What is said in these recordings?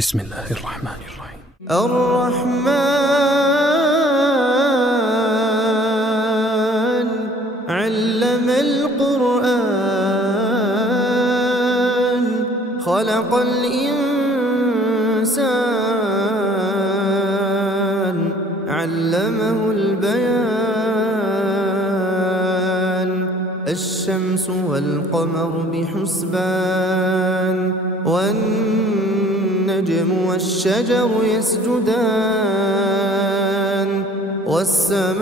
بسم الله الرحمن الرحيم. الرحمن علم القرآن خلق الإنسان علمه البيان الشمس والقمر بحسبان والنجم والشجر يسجدان والسماء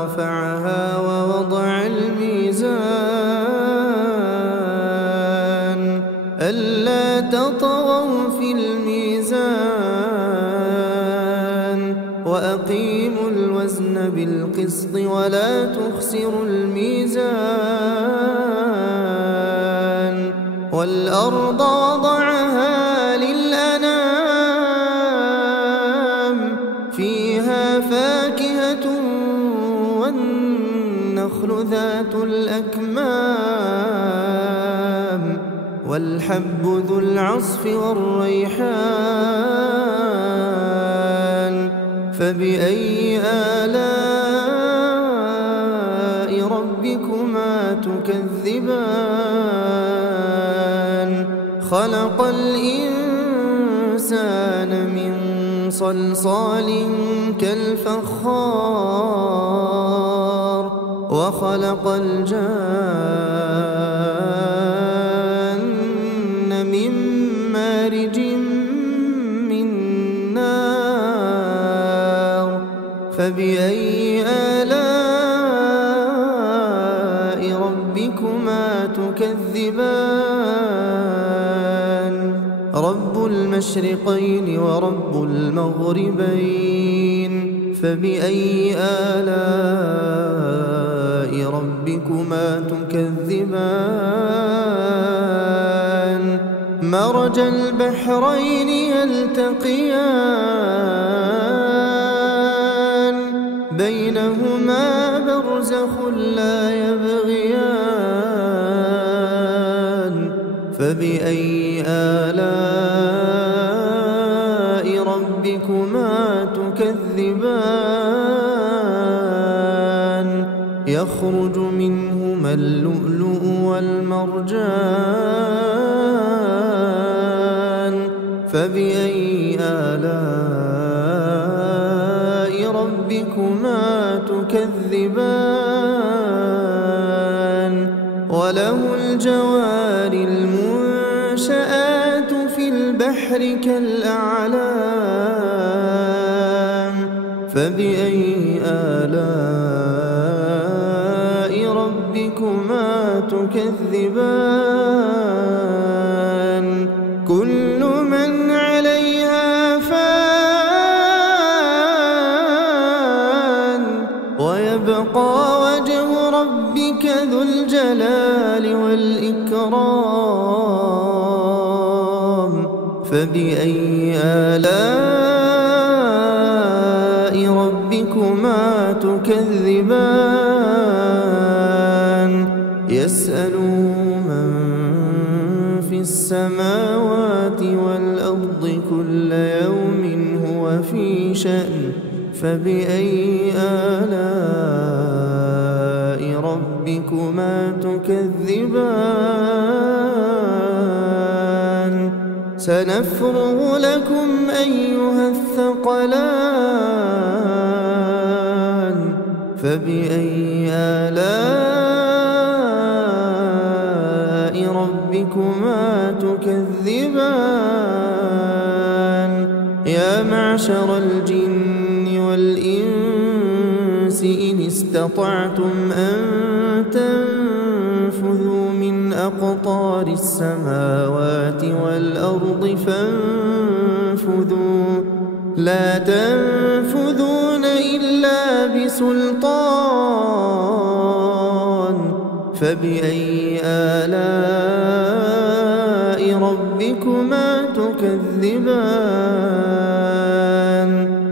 رفعها ووضع الميزان ألا تطغوا في الميزان وأقيموا الوزن بالقسط ولا تخسروا الميزان والأرض وضعها للأنام فيها فاكهة والنخل ذات الأكمام والحب ذو العصف والريحان فبأي آلاء ربكما تكذبان خلق الإنسان من صلصال كالفخار وخلق الجان من مارج من نار فبأي آلاء ربكما تكذبان رب المشرقين ورب المغربين فبأي آلاء ربكما تكذبان مرج البحرين يلتقيان بينهما برزخ لا يبغيان فبأي آلاء ربكما تكذبان يخرج منهما اللؤلؤ والمرجان فبأي آلاء ربكما تكذبان وله الجوار المنشآت في البحر كالأعلام فبأي آلاء ربكما تكذبان كل من عليها فان ويبقى وجه ربك ذو الجلال والإكرام فبأي آلاء ربكما تكذبان يسأله من في السماوات والأرض كل يوم هو في شأن فبأي آلاء ربكما تكذبان سنفرغ لكم أيها الثقلان فبأي آلاء ربكما تكذبان يا معشر الجن والإنس إن استطعتم أن تنفذوا من أقطار السماوات والأرض فانفذوا لا تنفذون إلا بسلطان فبأي آلاء ربكما تكذبان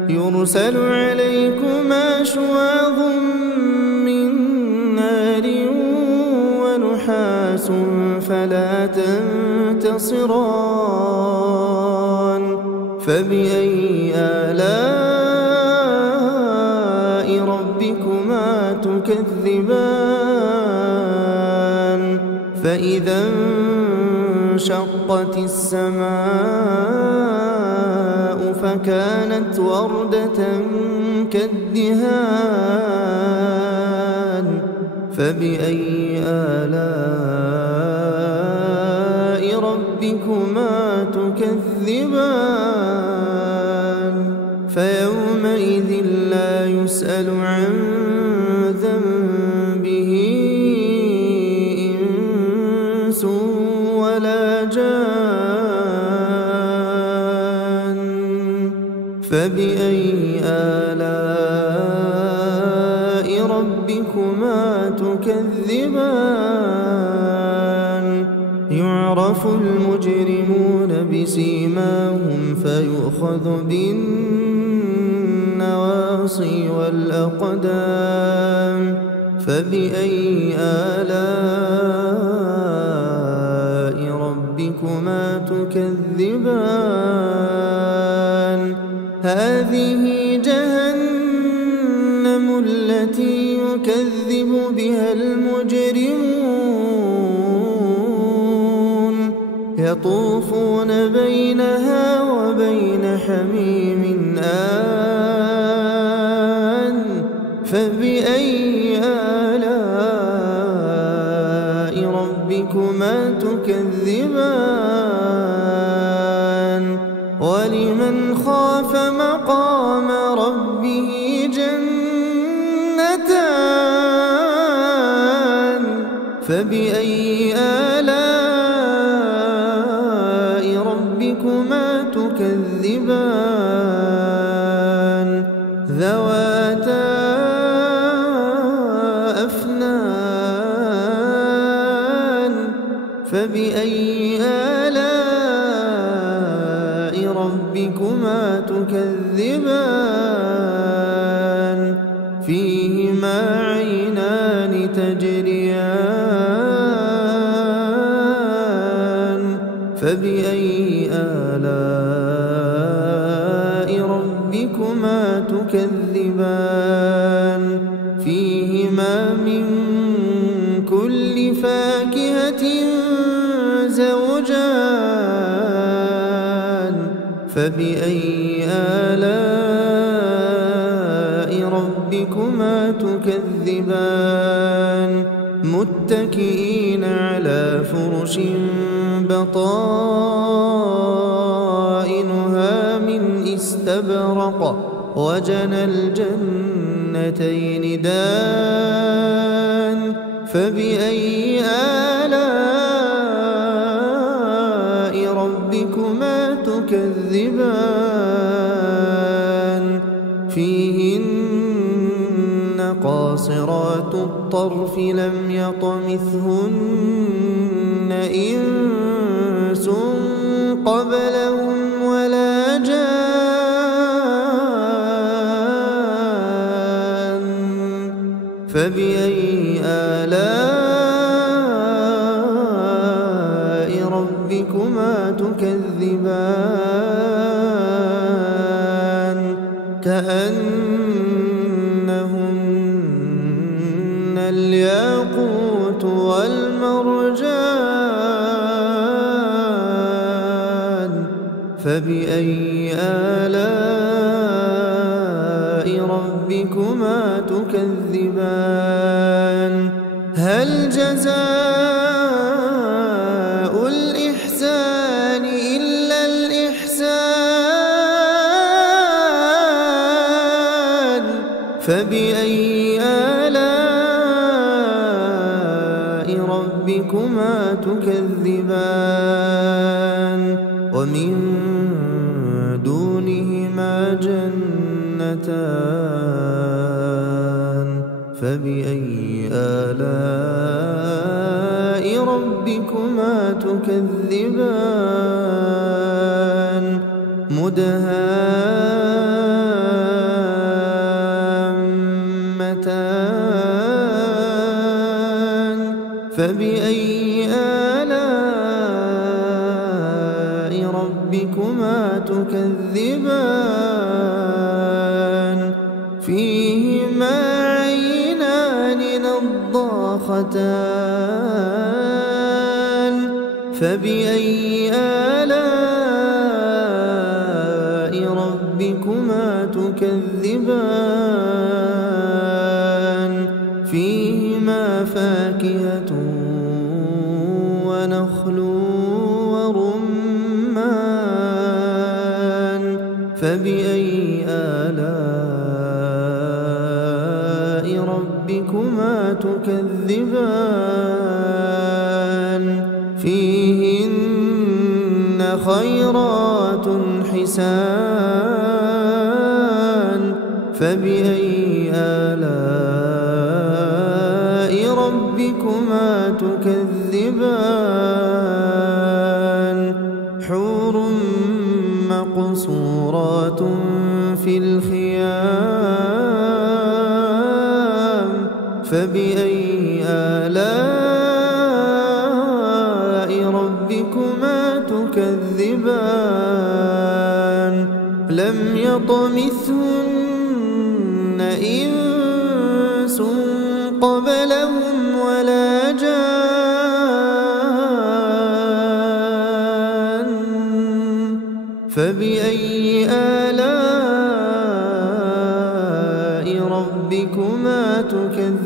يرسل عليكما شواظ من نار ونحاس فلا تنتصران فبأي آلاء ربكما تكذبان فإذا انشقت السماء فكانت وردة كالدهان فبأي آلاء ربكما تكذبان فيومئذ لا يسأل عن ذنبه إنس ولا جان فبأي آلاء ربكما تكذبان يعرف المجرمون بسيماهم فيؤخذ بالنواصي والأقدام فبأي آلاء ربكما تكذبان هذه جهنم التي يكذب بها المجرمون يطوفون بينها وبين حميم آن فبأي آلاء ربكما تكذبان ولمن خاف مقام ربه جنتان فبأي آلاء ربكما تكذبان ذواتا أفنان فبأي آلاء ربكما تكذبان فيهما عينان تجريان فبأي آلاء ربكما تكذبان فيهما من كل فاكهة زوجان فبأي آلاء ربكما تكذبان متكئين على فرش بطائنها من استبرق وجنى الجنتين دان فبأي آلاء ربكما تكذبان فيهن قاصرات الطرف لم يطمثهن إنس قبلهم ولا جان فبأي آلاء ربكما تكذبان كأنهن الياقوت والمرجان فبأي آلاء ربكما تكذبان هل جزاء الإحسان إلا الإحسان فبأي آلاء ربكما تكذبان ومن دونهما جنتان فبأي آلاء ربكما تكذبان مدهامتان فبأي آلاء ربكما ربكما تكذبان فيهما عينان نضاختان فبأي آلاء ربكما تكذبان فيهما فاكهة ونخل ورمان فبأي آلاء ربكما تكذبان فيهن خيرات حسان فبأي آلاء ربكما تكذبان حور مقصورات في الخيام فبأي آلاء ربكما تكذبان لم يطمثهن إنس قبلهم ولا جان فبأي آلاء ربكما تكذبان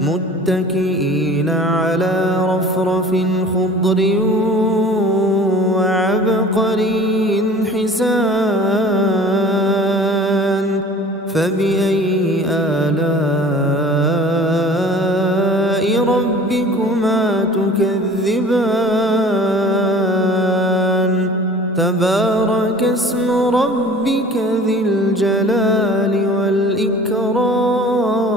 متكئين على رفرف خضر وعبقري حسان فبأي آلاء ربكما تكذبان تبارك اسم ربك ذي الجلال والإكرام